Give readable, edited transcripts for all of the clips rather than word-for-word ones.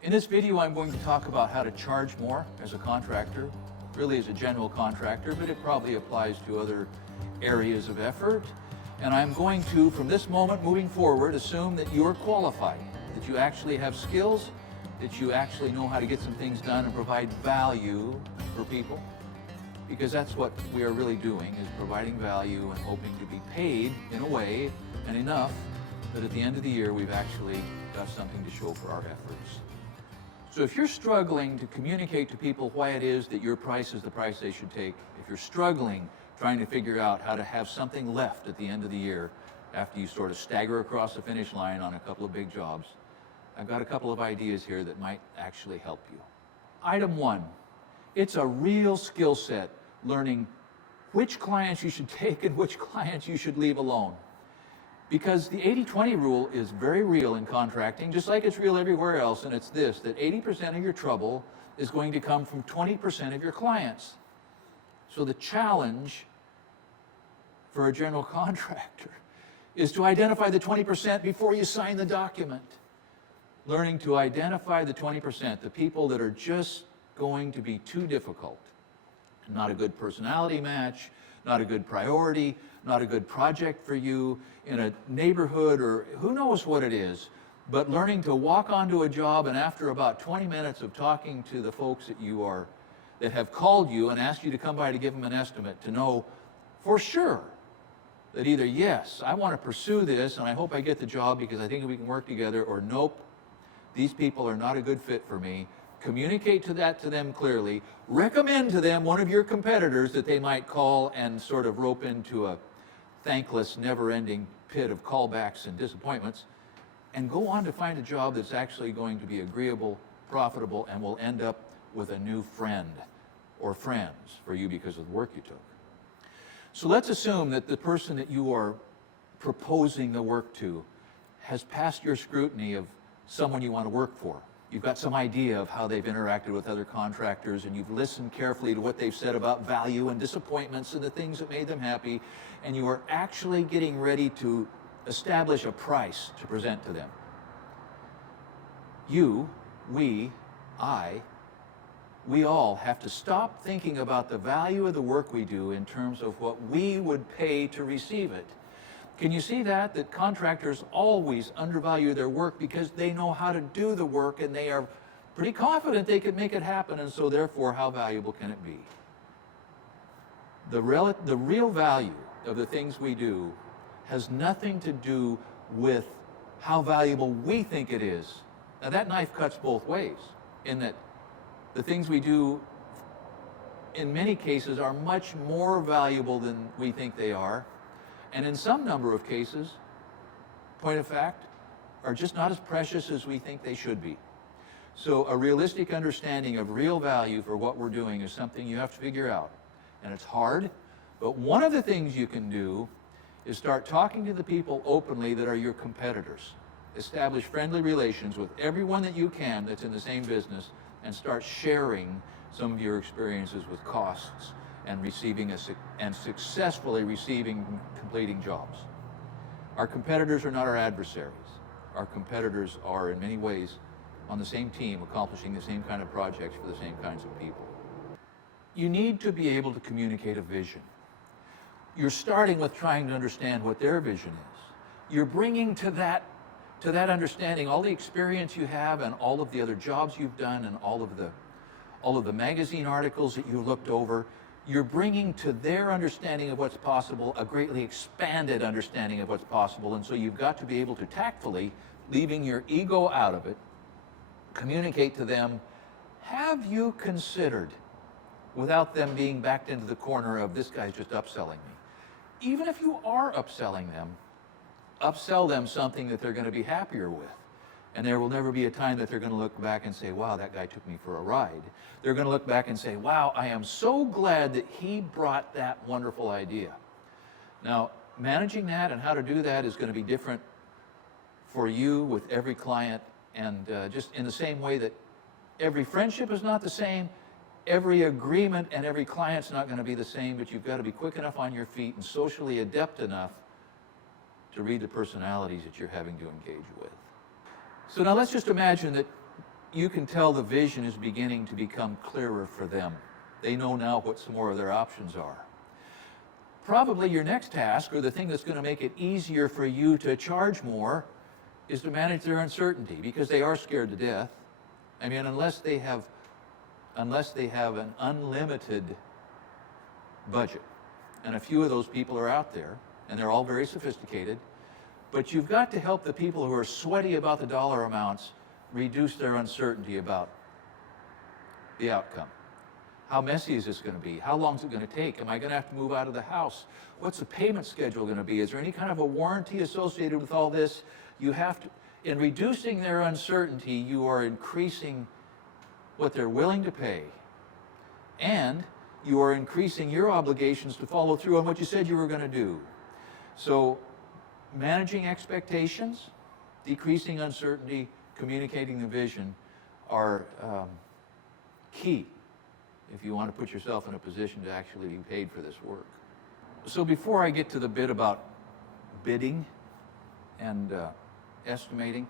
In this video, I'm going to talk about how to charge more as a contractor, really as a general contractor, but it probably applies to other areas of effort. And I'm going to, from this moment moving forward, assume that you're qualified, that you actually have skills, that you actually know how to get some things done and provide value for people. Because that's what we are really doing, is providing value and hoping to be paid in a way and enough that at the end of the year we've actually got something to show for our efforts. So if you're struggling to communicate to people why it is that your price is the price they should take, if you're struggling trying to figure out how to have something left at the end of the year after you sort of stagger across the finish line on a couple of big jobs, I've got a couple of ideas here that might actually help you. Item one, it's a real skill set learning which clients you should take and which clients you should leave alone. Because the 80-20 rule is very real in contracting, just like it's real everywhere else, and it's this, that 80% of your trouble is going to come from 20% of your clients. So the challenge for a general contractor is to identify the 20% before you sign the document. Learning to identify the 20%, the people that are just going to be too difficult. Not a good personality match, not a good priority, not a good project for you in a neighborhood, or who knows what it is, but learning to walk onto a job and after about 20 minutes of talking to the folks that have called you and asked you to come by to give them an estimate, to know for sure that either, yes, I want to pursue this and I hope I get the job because I think we can work together, or nope, these people are not a good fit for me. Communicate to them clearly. Recommend to them one of your competitors that they might call and sort of rope into a thankless, never-ending pit of callbacks and disappointments, and go on to find a job that's actually going to be agreeable, profitable, and will end up with a new friend or friends for you because of the work you took. So let's assume that the person that you are proposing the work to has passed your scrutiny of someone you want to work for. You've got some idea of how they've interacted with other contractors, and you've listened carefully to what they've said about value and disappointments and the things that made them happy, and you are actually getting ready to establish a price to present to them. You, we all have to stop thinking about the value of the work we do in terms of what we would pay to receive it. Can you see that contractors always undervalue their work because they know how to do the work and they are pretty confident they could make it happen, and so therefore, how valuable can it be? The real value of the things we do has nothing to do with how valuable we think it is. Now that knife cuts both ways, in that the things we do in many cases are much more valuable than we think they are. And in some number of cases, point of fact, are just not as precious as we think they should be. So a realistic understanding of real value for what we're doing is something you have to figure out. And it's hard, but one of the things you can do is start talking to the people openly that are your competitors. Establish friendly relations with everyone that you can that's in the same business, and start sharing some of your experiences with costs and successfully completing jobs. Our competitors are not our adversaries. Our competitors are in many ways on the same team, accomplishing the same kind of projects for the same kinds of people. You need to be able to communicate a vision. You're starting with trying to understand what their vision is. You're bringing to that understanding all the experience you have and all of the other jobs you've done and all of the magazine articles that you looked over. You're bringing to their understanding of what's possible a greatly expanded understanding of what's possible, and so you've got to be able to tactfully, leaving your ego out of it, communicate to them, have you considered, without them being backed into the corner of this guy's just upselling me. Even if you are upselling them, upsell them something that they're going to be happier with. And there will never be a time that they're going to look back and say, wow, that guy took me for a ride. They're going to look back and say, wow, I am so glad that he brought that wonderful idea. Now, managing that and how to do that is going to be different for you with every client, and just in the same way that every friendship is not the same, every agreement and every client's not going to be the same, but you've got to be quick enough on your feet and socially adept enough to read the personalities that you're having to engage with. So now let's just imagine that you can tell the vision is beginning to become clearer for them. They know now what some more of their options are. Probably your next task, or the thing that's going to make it easier for you to charge more, is to manage their uncertainty, because they are scared to death. I mean, unless they have an unlimited budget, and a few of those people are out there, and they're all very sophisticated, but you've got to help the people who are sweaty about the dollar amounts reduce their uncertainty about the outcome. How messy is this going to be? How long is it going to take? Am I going to have to move out of the house? What's the payment schedule going to be? Is there any kind of a warranty associated with all this? You have to, in reducing their uncertainty, you are increasing what they're willing to pay, and you are increasing your obligations to follow through on what you said you were going to do. So managing expectations, decreasing uncertainty, communicating the vision are key if you want to put yourself in a position to actually be paid for this work. So before I get to the bit about bidding and estimating,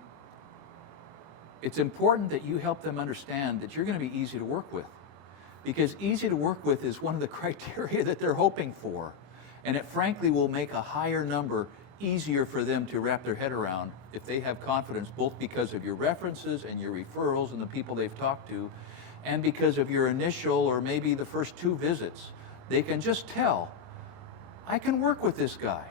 it's important that you help them understand that you're going to be easy to work with, because easy to work with is one of the criteria that they're hoping for, and it frankly will make a higher number easier for them to wrap their head around if they have confidence, both because of your references and your referrals and the people they've talked to, and because of your initial or maybe the first 2 visits. They can just tell, I can work with this guy.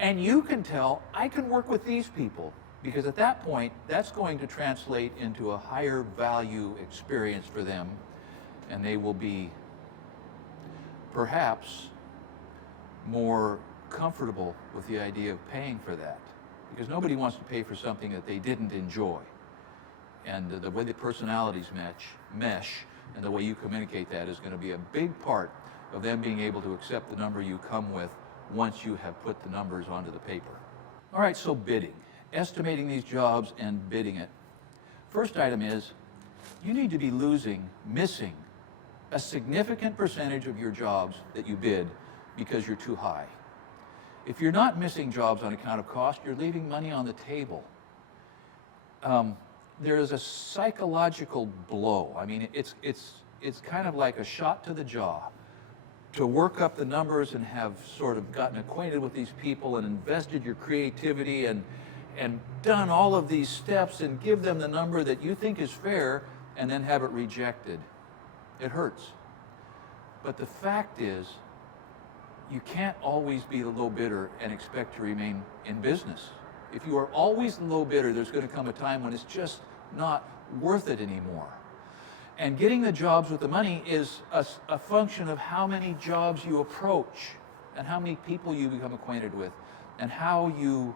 And you can tell, I can work with these people. Because at that point, that's going to translate into a higher value experience for them, and they will be perhaps more comfortable with the idea of paying for that. Because nobody wants to pay for something that they didn't enjoy. And the way the personalities mesh and the way you communicate that is going to be a big part of them being able to accept the number you come with once you have put the numbers onto the paper. All right, so bidding. Estimating these jobs and bidding it. First item is, you need to be missing a significant percentage of your jobs that you bid because you're too high. If you're not missing jobs on account of cost, you're leaving money on the table. There is a psychological blow. I mean, it's kind of like a shot to the jaw to work up the numbers and have sort of gotten acquainted with these people and invested your creativity and done all of these steps and give them the number that you think is fair and then have it rejected. It hurts. But the fact is, you can't always be the low bidder and expect to remain in business. If you are always the low bidder, there's going to come a time when it's just not worth it anymore. And getting the jobs with the money is a function of how many jobs you approach and how many people you become acquainted with and how you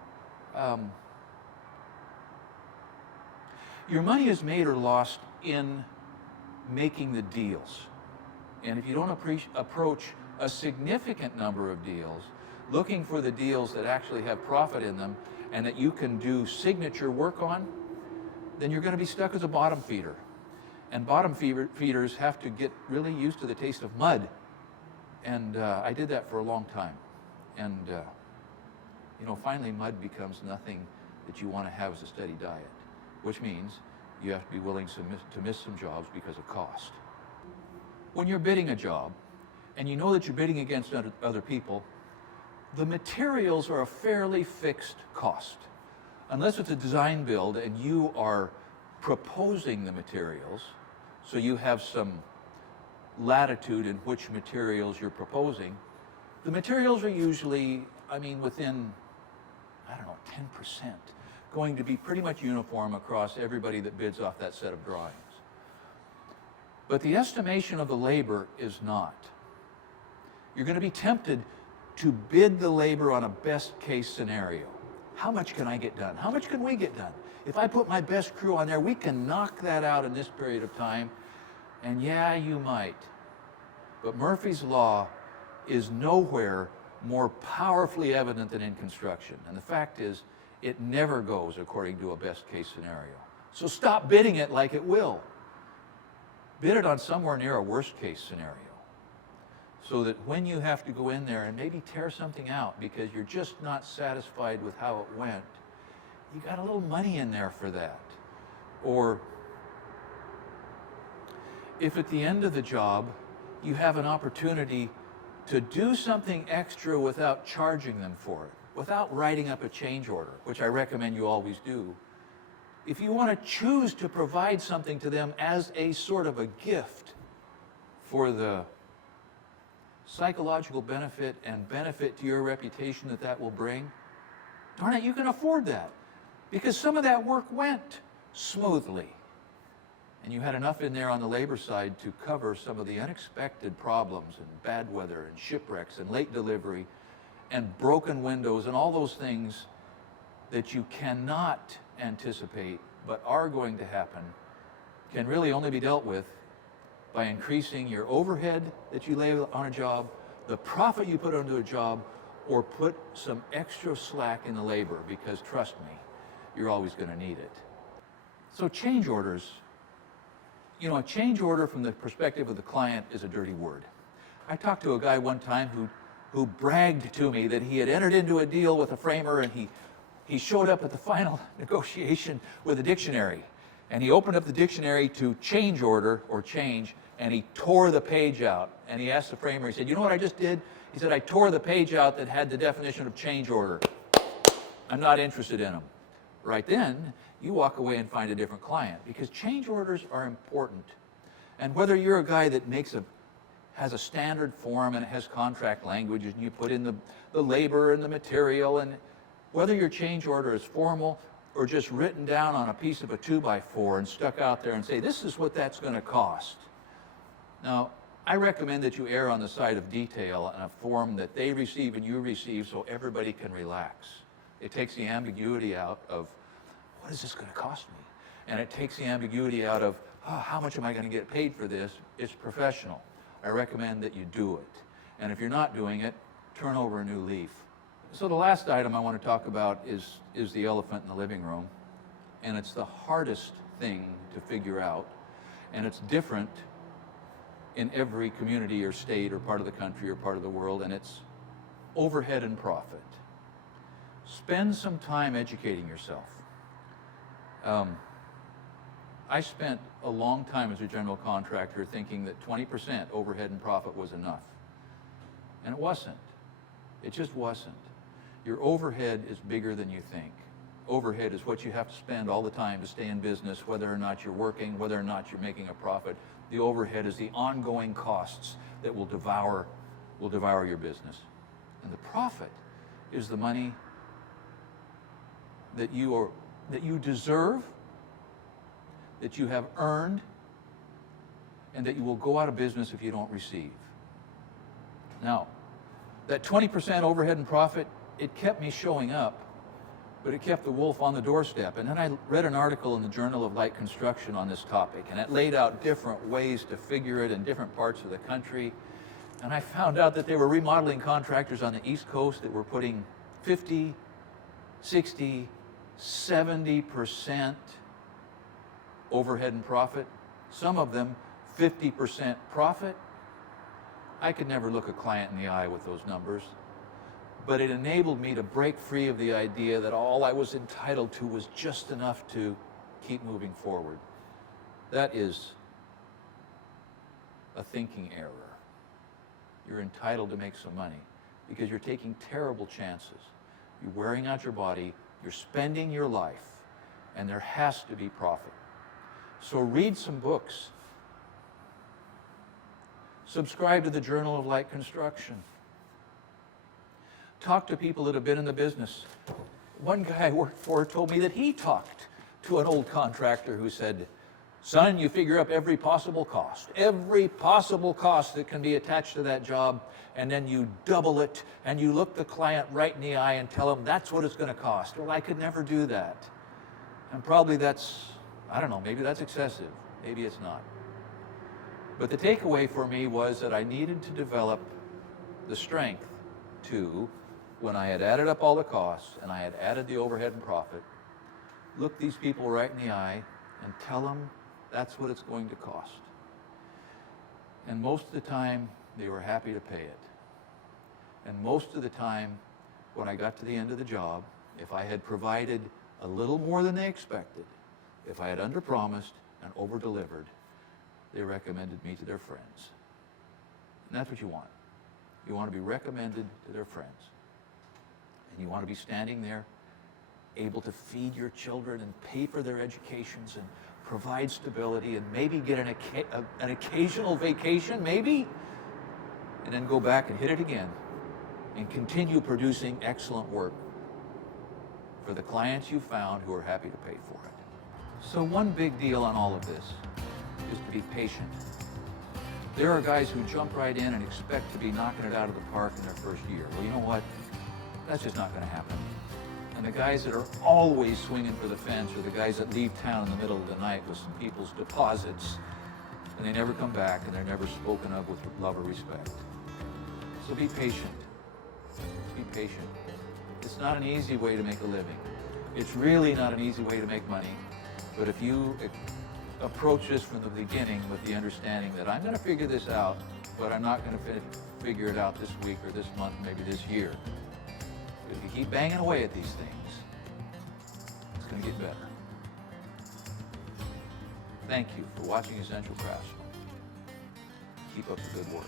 your money is made or lost in making the deals. And if you don't approach a significant number of deals, looking for the deals that actually have profit in them and that you can do signature work on, then you're going to be stuck as a bottom feeder. And bottom feeders have to get really used to the taste of mud. And I did that for a long time. And finally mud becomes nothing that you want to have as a steady diet, which means you have to be willing to miss some jobs because of cost. When you're bidding a job, and you know that you're bidding against other people, the materials are a fairly fixed cost. Unless it's a design build and you are proposing the materials, so you have some latitude in which materials you're proposing, the materials are usually, within, 10%, going to be pretty much uniform across everybody that bids off that set of drawings. But the estimation of the labor is not. You're going to be tempted to bid the labor on a best case scenario. How much can I get done? How much can we get done? If I put my best crew on there, we can knock that out in this period of time. And yeah, you might. But Murphy's Law is nowhere more powerfully evident than in construction. And the fact is, it never goes according to a best case scenario. So stop bidding it like it will. Bid it on somewhere near a worst case scenario, so that when you have to go in there and maybe tear something out because you're just not satisfied with how it went, you got a little money in there for that. Or if at the end of the job you have an opportunity to do something extra without charging them for it, without writing up a change order, which I recommend you always do. If you want to choose to provide something to them as a sort of a gift for the psychological benefit and benefit to your reputation that that will bring, darn it, you can afford that. Because some of that work went smoothly. And you had enough in there on the labor side to cover some of the unexpected problems and bad weather and shipwrecks and late delivery and broken windows and all those things that you cannot anticipate but are going to happen, can really only be dealt with by increasing your overhead that you lay on a job, the profit you put onto a job, or put some extra slack in the labor, because trust me, you're always going to need it. So change orders, you know, a change order from the perspective of the client is a dirty word. I talked to a guy one time who bragged to me that he had entered into a deal with a framer, and he showed up at the final negotiation with a dictionary. And he opened up the dictionary to change order or change, and he tore the page out. And he asked the framer, he said, "You know what I just did?" He said, "I tore the page out that had the definition of change order. I'm not interested in them." Right then, you walk away and find a different client, because change orders are important. And whether you're a guy that has a standard form and it has contract language, and you put in the labor and the material, and whether your change order is formal or just written down on a piece of a 2x4 and stuck out there and say, "This is what that's going to cost." Now, I recommend that you err on the side of detail in a form that they receive and you receive, so everybody can relax. It takes the ambiguity out of, what is this going to cost me? And it takes the ambiguity out of, oh, how much am I going to get paid for this? It's professional. I recommend that you do it. And if you're not doing it, turn over a new leaf. So the last item I want to talk about is the elephant in the living room. And it's the hardest thing to figure out. And it's different in every community or state or part of the country or part of the world, and it's overhead and profit. Spend some time educating yourself. I spent a long time as a general contractor thinking that 20% overhead and profit was enough. And it wasn't. It just wasn't. Your overhead is bigger than you think. Overhead is what you have to spend all the time to stay in business, whether or not you're working, whether or not you're making a profit. The overhead is the ongoing costs that will devour your business. And the profit is the money that you deserve, that you have earned, and that you will go out of business if you don't receive. Now, that 20% overhead and profit, it kept me showing up, but it kept the wolf on the doorstep. And then I read an article in the Journal of Light Construction on this topic, and it laid out different ways to figure it in different parts of the country. And I found out that there were remodeling contractors on the East Coast that were putting 50, 60, 70% overhead and profit. Some of them 50% profit. I could never look a client in the eye with those numbers. But it enabled me to break free of the idea that all I was entitled to was just enough to keep moving forward. That is a thinking error. You're entitled to make some money because you're taking terrible chances. You're wearing out your body, you're spending your life, and there has to be profit. So read some books. Subscribe to the Journal of Light Construction. Talk to people that have been in the business. One guy I worked for told me that he talked to an old contractor who said, "Son, you figure up every possible cost that can be attached to that job, and then you double it, and you look the client right in the eye and tell him that's what it's going to cost." Well, I could never do that. And probably that's, I don't know, maybe that's excessive. Maybe it's not. But the takeaway for me was that I needed to develop the strength to, when I had added up all the costs and I had added the overhead and profit, look these people right in the eye and tell them that's what it's going to cost. And most of the time, they were happy to pay it. And most of the time, when I got to the end of the job, if I had provided a little more than they expected, if I had underpromised and overdelivered, they recommended me to their friends. And that's what you want. You want to be recommended to their friends. And you want to be standing there, able to feed your children and pay for their educations and provide stability and maybe get an occasional vacation, maybe, and then go back and hit it again and continue producing excellent work for the clients you found who are happy to pay for it. So one big deal on all of this is to be patient. There are guys who jump right in and expect to be knocking it out of the park in their first year. Well, you know what? That's just not going to happen. And the guys that are always swinging for the fence are the guys that leave town in the middle of the night with some people's deposits, and they never come back, and they're never spoken of with love or respect. So be patient. Be patient. It's not an easy way to make a living. It's really not an easy way to make money. But if you approach this from the beginning with the understanding that I'm going to figure this out, but I'm not going to figure it out this week or this month, maybe this year. If you keep banging away at these things, it's going to get better. Thank you for watching Essential Craftsman. Keep up the good work.